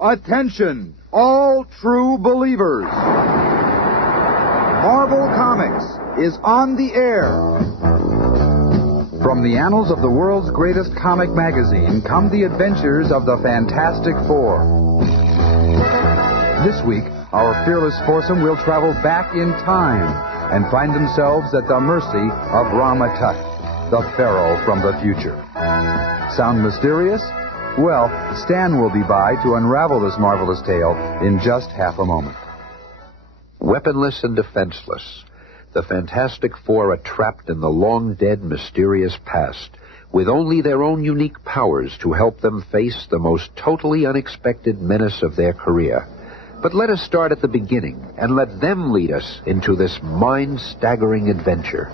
Attention, all true believers. Marvel Comics is on the air. From the annals of the world's greatest comic magazine come the adventures of the Fantastic Four. This week, our fearless foursome will travel back in time and find themselves at the mercy of Rama Tut, the Pharaoh from the future. Sound mysterious? Well, Stan will be by to unravel this marvelous tale in just half a moment. Weaponless and defenseless, the Fantastic Four are trapped in the long-dead, mysterious past, with only their own unique powers to help them face the most totally unexpected menace of their career. But let us start at the beginning and let them lead us into this mind-staggering adventure.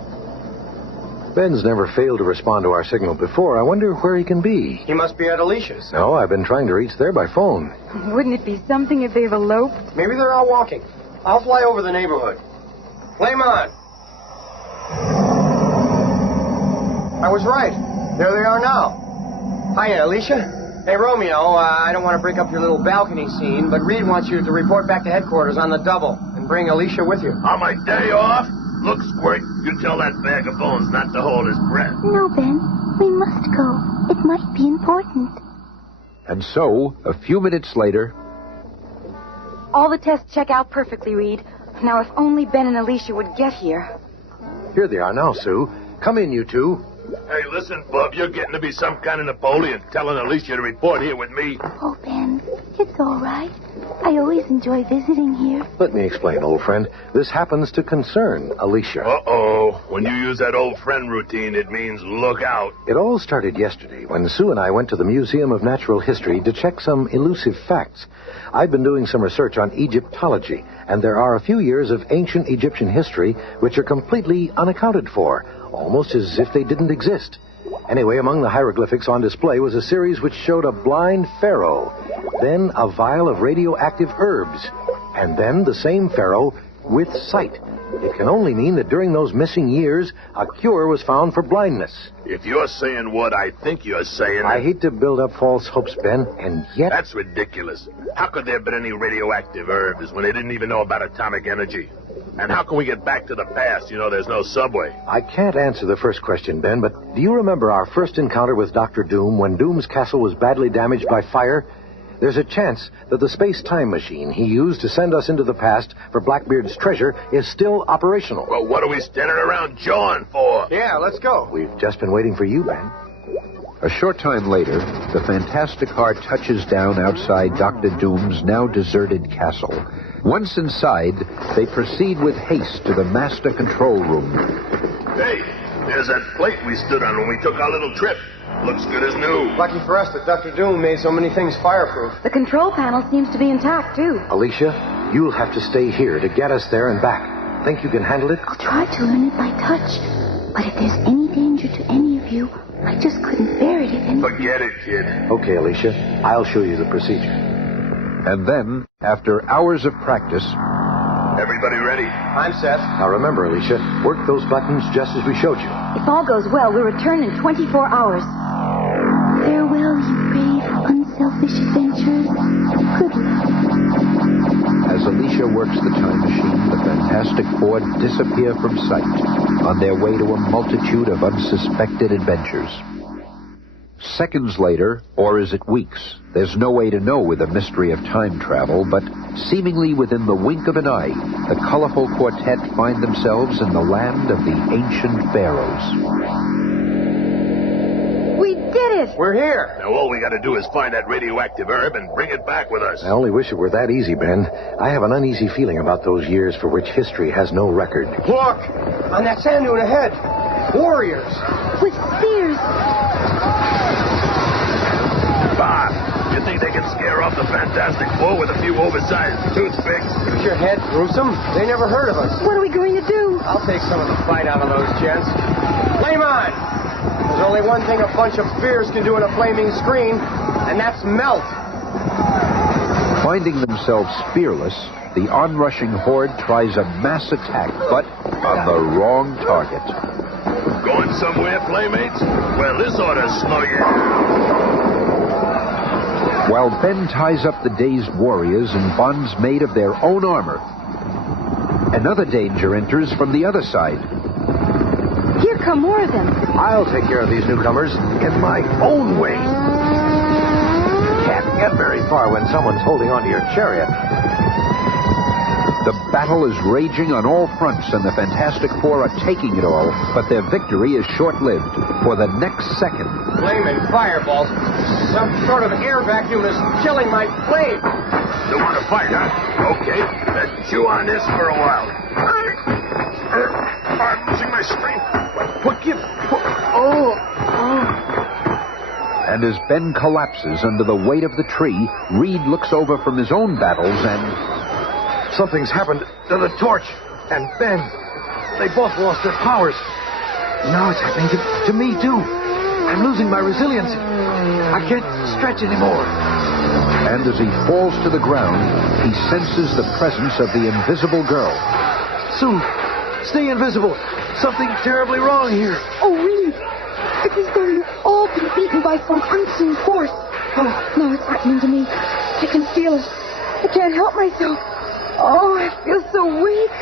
Ben's never failed to respond to our signal before. I wonder where he can be. He must be at Alicia's. No, I've been trying to reach there by phone. Wouldn't it be something if they've eloped? Maybe they're out walking. I'll fly over the neighborhood. Flame on. I was right. There they are now. Hiya, Alicia. Hey, Romeo, I don't want to break up your little balcony scene, but Reed wants you to report back to headquarters on the double and bring Alicia with you. On my day off? Look, Squirt, you tell that bag of bones not to hold his breath. No, Ben. We must go. It might be important. And so, a few minutes later... All the tests check out perfectly, Reed. Now, if only Ben and Alicia would get here. Here they are now, Sue. Come in, you two. Hey, listen, Bub, you're getting to be some kind of Napoleon, telling Alicia to report here with me. Oh, Ben, it's all right. I always enjoy visiting here. Let me explain, old friend. This happens to concern Alicia. Uh-oh. When you use that old friend routine, it means look out. It all started yesterday when Sue and I went to the Museum of Natural History to check some elusive facts. I've been doing some research on Egyptology, and there are a few years of ancient Egyptian history which are completely unaccounted for, almost as if they didn't exist. Anyway, among the hieroglyphics on display was a series which showed a blind pharaoh, then a vial of radioactive herbs, and then the same pharaoh with sight. It can only mean that during those missing years, a cure was found for blindness. If you're saying what I think you're saying... I hate to build up false hopes, Ben, and yet... That's ridiculous. How could there have been any radioactive herbs when they didn't even know about atomic energy? And how can we get back to the past? You know, there's no subway. I can't answer the first question, Ben, but do you remember our first encounter with Dr. Doom when Doom's castle was badly damaged by fire? There's a chance that the space-time machine he used to send us into the past for Blackbeard's treasure is still operational. Well, what are we standing around jawing for? Yeah, let's go. We've just been waiting for you, Ben. A short time later, the Fantastic Car touches down outside Dr. Doom's now deserted castle. Once inside, they proceed with haste to the master control room. Hey, there's that plate we stood on when we took our little trip. Looks good as new. Lucky for us that Dr. Doom made so many things fireproof. The control panel seems to be intact, too. Alicia, you'll have to stay here to get us there and back. Think you can handle it? I'll try to learn it by touch. But if there's any danger to any of you, I just couldn't bear it if any... Forget it, kid. Okay, Alicia. I'll show you the procedure. And then, after hours of practice... Everybody ready? I'm set. Now remember, Alicia, work those buttons just as we showed you. If all goes well, we'll return in 24 hours. Farewell, you brave, unselfish adventurers. Good luck. As Alicia works the time machine, the Fantastic Four disappear from sight on their way to a multitude of unsuspected adventures. Seconds later, or is it weeks? There's no way to know with the mystery of time travel, but seemingly within the wink of an eye, the colorful quartet find themselves in the land of the ancient pharaohs. We did it! We're here. Now all we got to do is find that radioactive herb and bring it back with us. I only wish it were that easy, Ben. I have an uneasy feeling about those years for which history has no record. Look! On that sand dune ahead. Warriors. With spears. Bob, you think they can scare off the Fantastic Four with a few oversized toothpicks? Use your head, gruesome. They never heard of us. What are we going to do? I'll take some of the fight out of those gents. Flame on! There's only one thing a bunch of spears can do in a flaming screen, and that's melt. Finding themselves fearless, the onrushing horde tries a mass attack, but on the wrong target. Going somewhere, playmates? Well, this ought to slow you down. while Ben ties up the dazed warriors in bonds made of their own armor. Another danger enters from the other side. Here come more of them. I'll take care of these newcomers in my own way. Can't get very far when someone's holding onto your chariot. The battle is raging on all fronts, and the Fantastic Four are taking it all, but their victory is short-lived. For the next second, Flaming fireballs. Some sort of air vacuum is chilling my flame. You want to fight, huh? Okay, let's chew on this for a while. I'm losing my strength. and as Ben collapses under the weight of the tree, Reed looks over from his own battles and... Something's happened to the torch and Ben. They both lost their powers. Now it's happening to me, too. I'm losing my resilience. I can't stretch anymore. And as he falls to the ground, he senses the presence of the invisible girl. Sue, stay invisible. Something terribly wrong here. Oh, Reed, it is though you've all been beaten by some unseen force. Oh, now it's happening to me. I can feel it. I can't help myself. Oh, I feel so weak.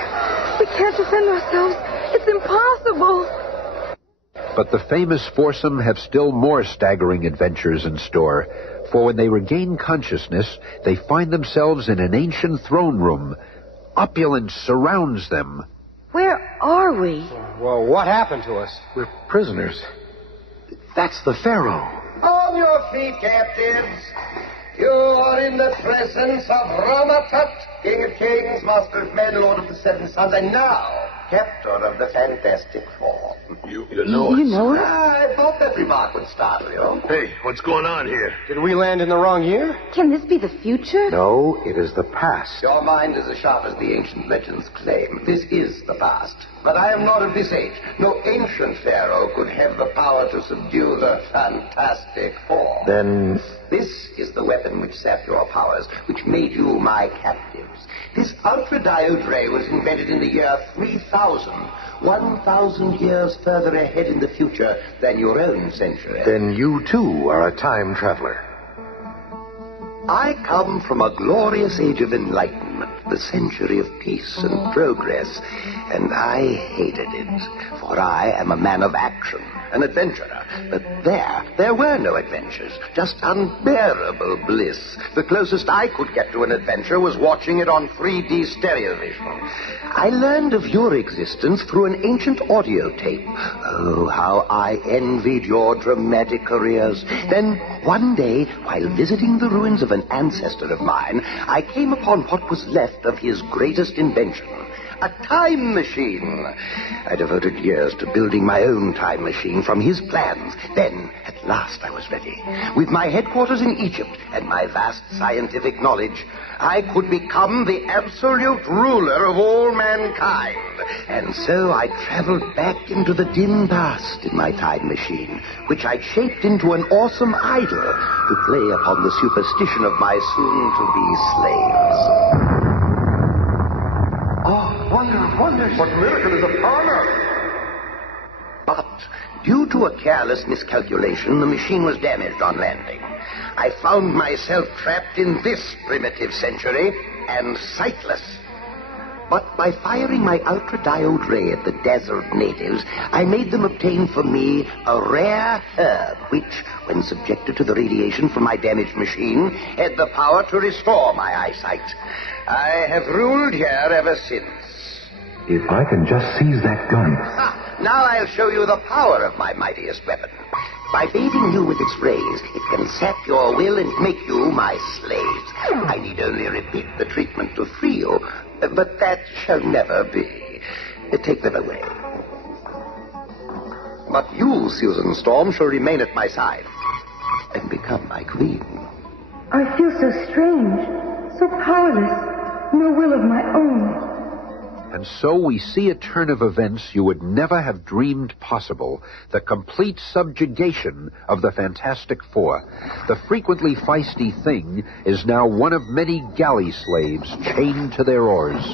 We can't defend ourselves. It's impossible. But the famous foursome have still more staggering adventures in store. For when they regain consciousness, they find themselves in an ancient throne room. Opulence surrounds them. Where are we? Well, what happened to us? We're prisoners. That's the Pharaoh. On your feet, captives. You are in the presence of Rama Tut, King of Kings, Master of Men, Lord of the Seven Sons, and now, Captor of the Fantastic Four. You know You us. know it? I thought that remark would startle you. Hey, what's going on here? Did we land in the wrong year? Can this be the future? No, it is the past. Your mind is as sharp as the ancient legends claim. This is the past. But I am not of this age. No ancient pharaoh could have the power to subdue the Fantastic Four. Then This is the weapon which sapped your powers, which made you my captives. This ultradiode ray was invented in the year 3000, 1,000 years further ahead in the future than your own century. Then you, too, are a time traveler. I come from a glorious age of enlightenment, the century of peace and progress, and I hated it, for I am a man of action, an adventurer. But there were no adventures, just unbearable bliss. The closest I could get to an adventure was watching it on 3D stereo vision. I learned of your existence through an ancient audio tape. Oh, how I envied your dramatic careers. Then, one day, while visiting the ruins of an ancestor of mine, I came upon what was left of his greatest invention. A time machine. I devoted years to building my own time machine from his plans. Then, at last, I was ready. With my headquarters in Egypt and my vast scientific knowledge, I could become the absolute ruler of all mankind. And so I traveled back into the dim past in my time machine, which I'd shaped into an awesome idol to play upon the superstition of my soon-to-be slaves. Oh, wonder, what miracle is upon us? But, due to a careless miscalculation, the machine was damaged on landing. I found myself trapped in this primitive century and sightless. But by firing my ultradiode ray at the dazzled natives, I made them obtain for me a rare herb, which, when subjected to the radiation from my damaged machine, had the power to restore my eyesight. I have ruled here ever since. If I can just seize that gun. Now I'll show you the power of my mightiest weapon. By bathing you with its rays, it can sap your will and make you my slaves. I need only repeat the treatment to free you, but that shall never be. Take them away. But you, Susan Storm, shall remain at my side and become my queen. I feel so strange, so powerless, no will of my own. And so we see a turn of events you would never have dreamed possible. The complete subjugation of the Fantastic Four. The frequently feisty Thing is now one of many galley slaves chained to their oars.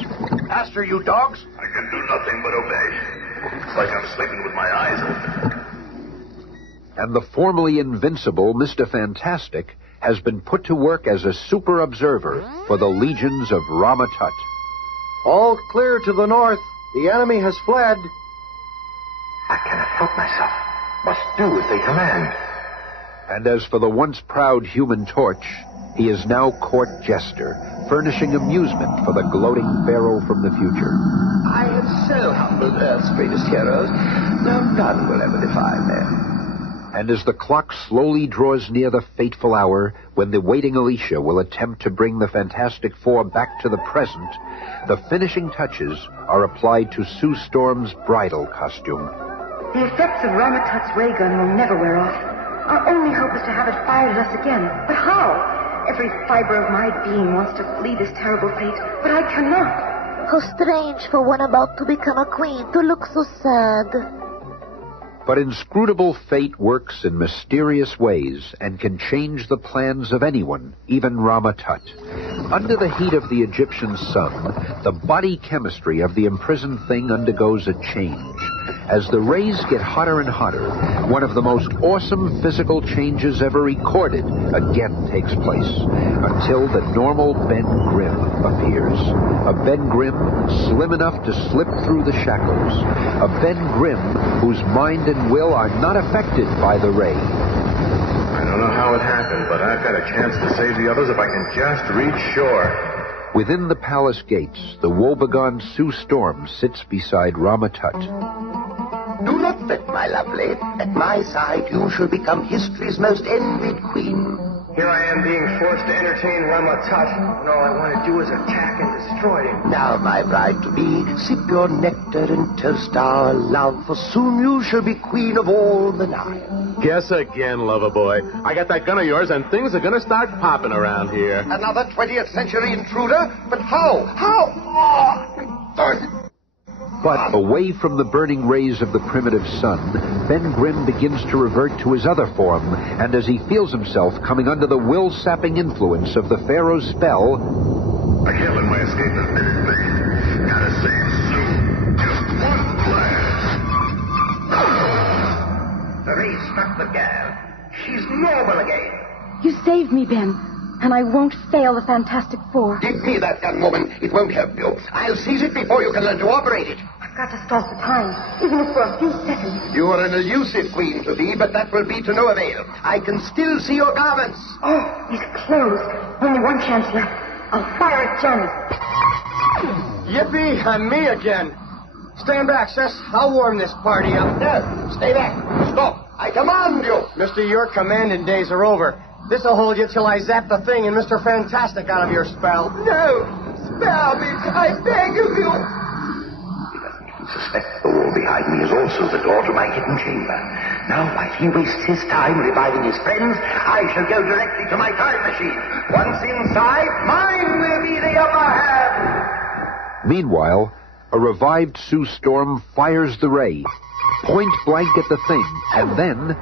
Master, you dogs? I can do nothing but obey. It's like I'm sleeping with my eyes open. And the formerly invincible Mr. Fantastic has been put to work as a super observer for the legions of Rama Tut. All clear to the north. The enemy has fled. I cannot help myself. Must do as they command. And as for the once proud Human Torch, he is now court jester, furnishing amusement for the gloating pharaoh from the future. I have so humbled Earth's greatest heroes. No, none will ever defy them. And as the clock slowly draws near the fateful hour when the waiting Alicia will attempt to bring the Fantastic Four back to the present, the finishing touches are applied to Sue Storm's bridal costume. The effects of Rama Tut's ray gun will never wear off. Our only hope is to have it fired at us again. But how? Every fiber of my being wants to flee this terrible fate, but I cannot. How strange for one about to become a queen to look so sad. But inscrutable fate works in mysterious ways and can change the plans of anyone, even Rama Tut. Under the heat of the Egyptian sun, the body chemistry of the imprisoned thing undergoes a change. As the rays get hotter and hotter, one of the most awesome physical changes ever recorded again takes place, until the normal Ben Grimm appears. A Ben Grimm slim enough to slip through the shackles. A Ben Grimm whose mind and will are not affected by the ray. I don't know how it happened, but I've got a chance to save the others if I can just reach shore. Within the palace gates, the woebegone Sue Storm sits beside Rama Tut. Do not fret, my lovely. At my side, you shall become history's most envied queen. Here I am being forced to entertain Rama Tut, and all I want to do is attack and destroy him. Now, my bride-to-be, sip your nectar and toast our love, for soon you shall be queen of all the Nile. Guess again, lover boy. I got that gun of yours, and things are gonna start popping around here. Another 20th century intruder? But how? How? Oh, thirst. But away from the burning rays of the primitive sun, Ben Grimm begins to revert to his other form, and as he feels himself coming under the will-sapping influence of the Pharaoh's spell... I can't let my escape this minute, man. Gotta save Sue. Just one blast. The ray struck the girl. She's normal again. You saved me, Ben, and I won't fail the Fantastic Four. Give me that gun, woman. It won't help you. I'll seize it before you can learn to operate it. I've got to stop the time, even if for a few seconds. You are an elusive queen to be, but that will be to no avail. I can still see your garments. Oh, he's closed. Only one chance left. I'll fire at Johnny. Yippee, I'm me again. Stand back, sis. I'll warm this party up. No, stay back. Stop. I command you. Mister, your commanding days are over. This'll hold you till I zap the thing and Mr. Fantastic out of your spell. No, spare me. I beg of you. Suspect the wall behind me is also the door to my hidden chamber. Now, while he wastes his time reviving his friends, I shall go directly to my time machine. Once inside, mine will be the upper hand. Meanwhile, a revived Sue Storm fires the ray, point blank at the thing, and then...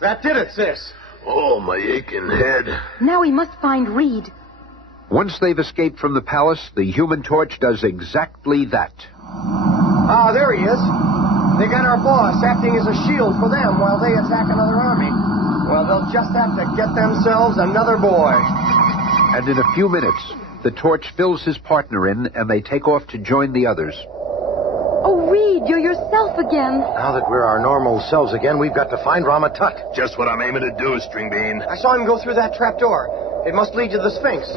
That did it, sis. Oh, my aching head. Now we must find Reed. Once they've escaped from the palace, the Human Torch does exactly that. Ah, there he is. They got our boss acting as a shield for them while they attack another army. Well, they'll just have to get themselves another boy. And in a few minutes, the Torch fills his partner in, and they take off to join the others. Oh, Reed, you're yourself again. Now that we're our normal selves again, we've got to find Rama Tut. Just what I'm aiming to do, Stringbean. I saw him go through that trap door. It must lead to the Sphinx.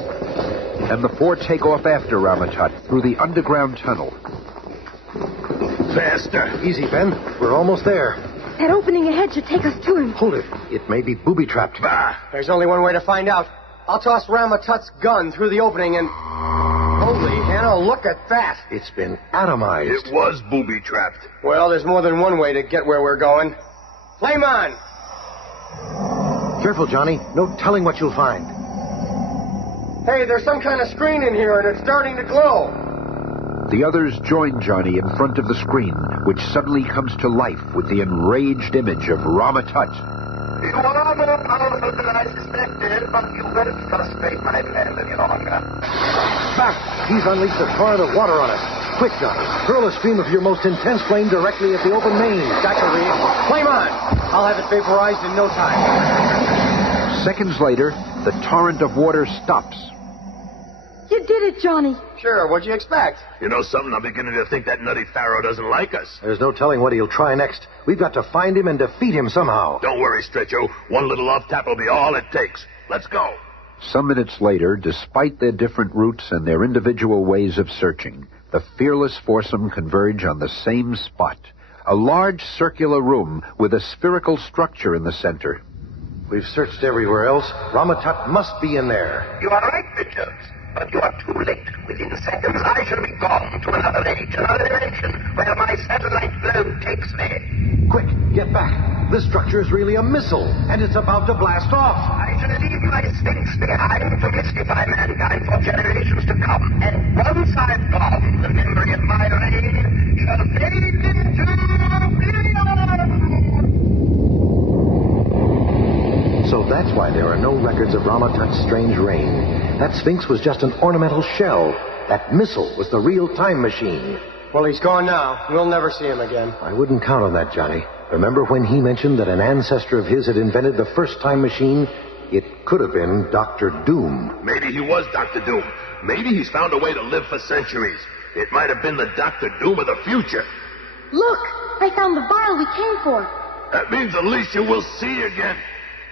And the four take off after Rama Tut through the underground tunnel. Faster. Easy, Ben. We're almost there. That opening ahead should take us to him. Hold it. It may be booby-trapped. Bah. There's only one way to find out. I'll toss Rama Tut's gun through the opening and... Holy hell, look at that. It's been atomized. It was booby-trapped. Well, there's more than one way to get where we're going. Flame on! Careful, Johnny. No telling what you'll find. Hey, there's some kind of screen in here and it's starting to glow. The others join Johnny in front of the screen, which suddenly comes to life with the enraged image of Rama Tut. You are more powerful than I suspected, but you won't frustrate my plan any longer. Back! He's unleashed a torrent of water on us. Quick, Johnny. Hurl a stream of your most intense flame directly at the open main. Gotcha, Reed. Flame on! I'll have it vaporized in no time. Seconds later, The torrent of water stops. You did it, Johnny. Sure, what'd you expect? You know something? I'm beginning to think that nutty Pharaoh doesn't like us. There's no telling what he'll try next. We've got to find him and defeat him somehow. Don't worry, Stretcho. One little off tap will be all it takes. Let's go. Some minutes later, despite their different routes and their individual ways of searching, the fearless foursome converge on the same spot. A large circular room with a spherical structure in the center. We've searched everywhere else. Rama Tut must be in there. You are right, Richards. But you are too late. Within seconds, I shall be gone to another age, another dimension, where my satellite globe takes me. Quick, get back. This structure is really a missile, and it's about to blast off. I shall leave my Sphinx behind to mystify mankind for generations to come. And once I've gone, the memory of my reign shall fade into oblivion. So that's why there are no records of Rama Tut's strange reign. That Sphinx was just an ornamental shell. That missile was the real time machine. Well, he's gone now. We'll never see him again. I wouldn't count on that, Johnny. Remember when he mentioned that an ancestor of his had invented the first time machine? It could have been Dr. Doom. Maybe he was Dr. Doom. Maybe he's found a way to live for centuries. It might have been the Dr. Doom of the future. Look, I found the vial we came for. That means Alicia will see again.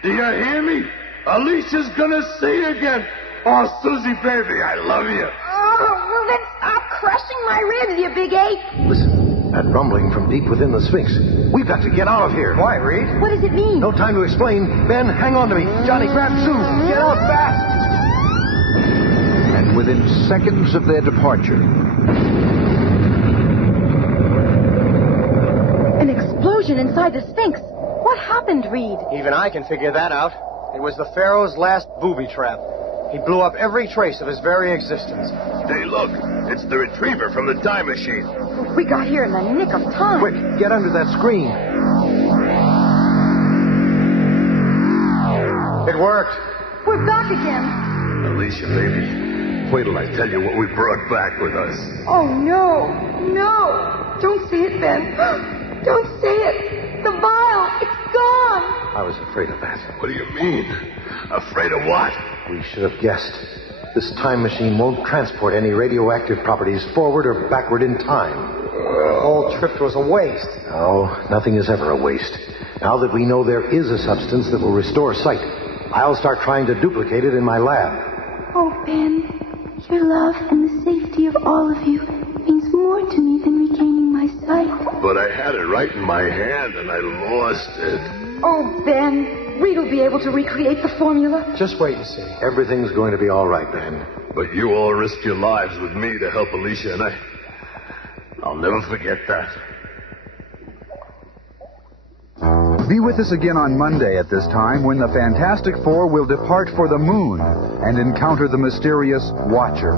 Do you hear me? Alicia's gonna see again. Oh, Susie, baby, I love you. Oh, well then stop crushing my ribs, you big ape. Listen, that rumbling from deep within the Sphinx. We've got to get out of here. Why, Reed? What does it mean? No time to explain. Ben, hang on to me. Johnny, grab Sue. Get out fast. And within seconds of their departure, An explosion inside the Sphinx. What happened, Reed? Even I can figure that out. It was the Pharaoh's last booby trap. He blew up every trace of his very existence. Hey, look. It's the retriever from the time machine. We got here in the nick of time. Quick, get under that screen. It worked. We're back again. Alicia, baby, wait till I tell you what we brought back with us. Oh, no. No. Don't say it, Ben. Don't say it. The vial. It's gone. I was afraid of that. What do you mean? Afraid of what? We should have guessed. This time machine won't transport any radioactive properties forward or backward in time. The whole trip was a waste. No, nothing is ever a waste. Now that we know there is a substance that will restore sight, I'll start trying to duplicate it in my lab. Oh, Ben, your love and the safety of all of you means more to me than regaining my sight. But I had it right in my hand and I lost it. Oh, Ben, Reed will be able to recreate the formula. Just wait and see. Everything's going to be all right, Ben. But you all risked your lives with me to help Alicia, and I'll never forget that. Be with us again on Monday at this time when the Fantastic Four will depart for the moon and encounter the mysterious Watcher.